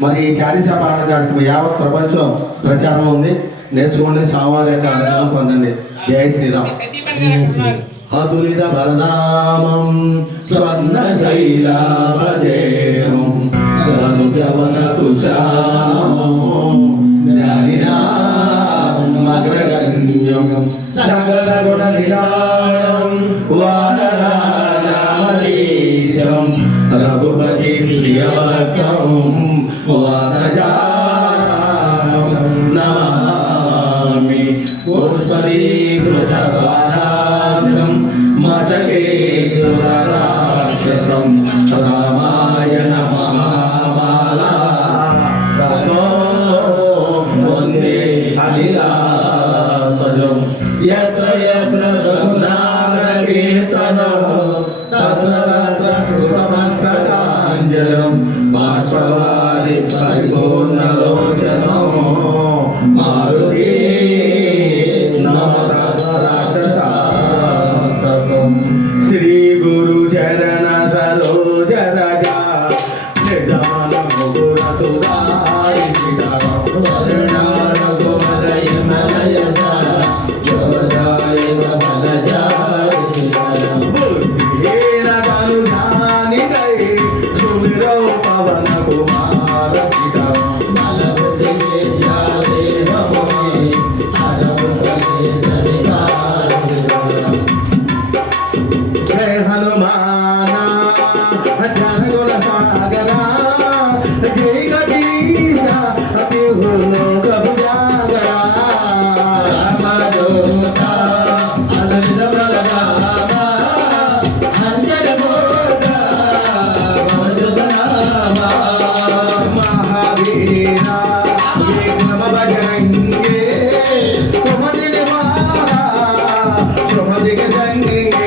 మరి ఈ చాలీసా పాలన కార్యక్రమం యావత్ ప్రపంచం ప్రచారం ఉంది. నేర్చుకోండి యొక్క అనుగ్రహం పొందండి. జై శ్రీరామ్. అతులిత బలనామం స్వర్ణ శైలాపదేహం జవన కుశామం సకల గుణ నిదానం ప్రియవతం వానజానం నమామి పుష్పదీకృతవారాశ్రం మశకే రాక్షసం రామాయణ మహాబాలా వందే అనిలాపజం యత్ర యత్ర రఘునాథకీర్తనం Maharajidam, Maharajidam, Maharajidam, Maharajidam, Chinese.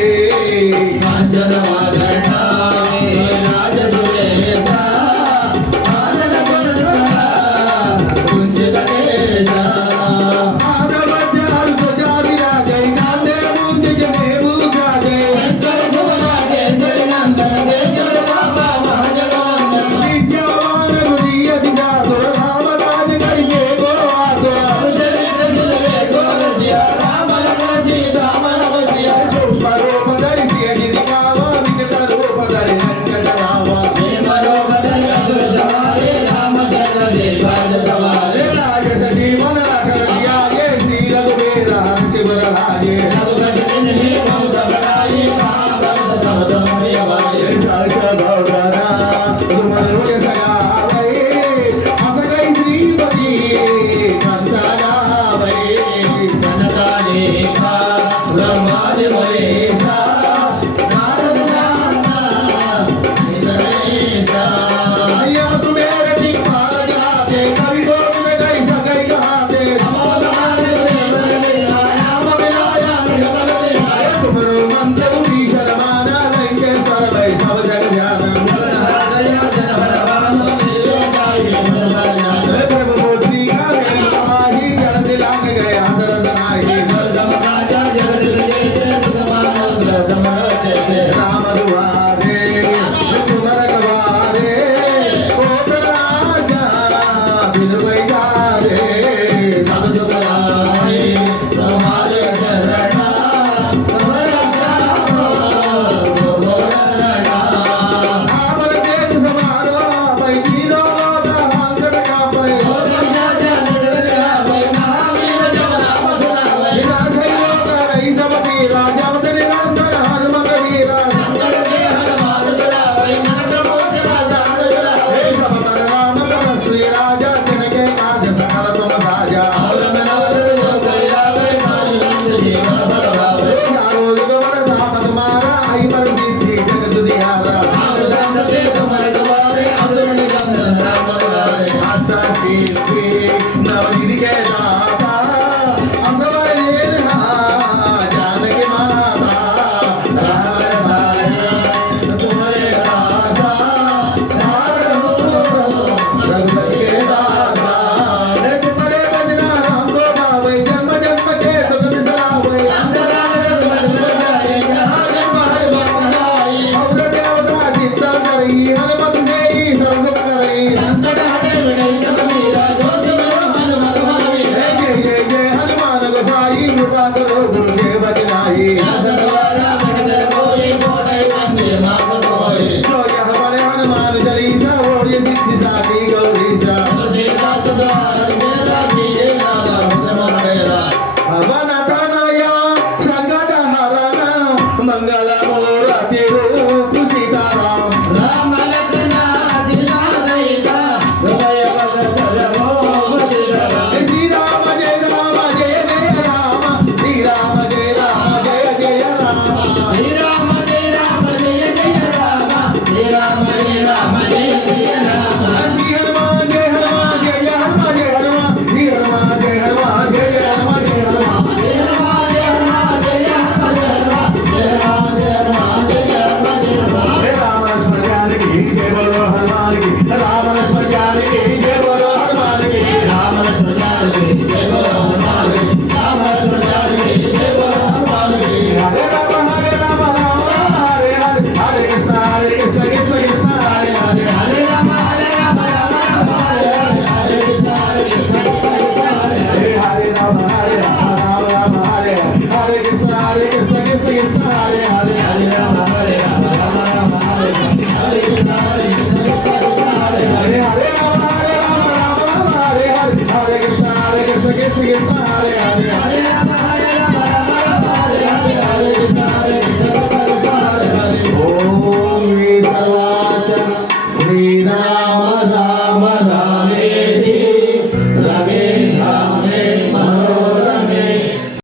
কে Amare Pagani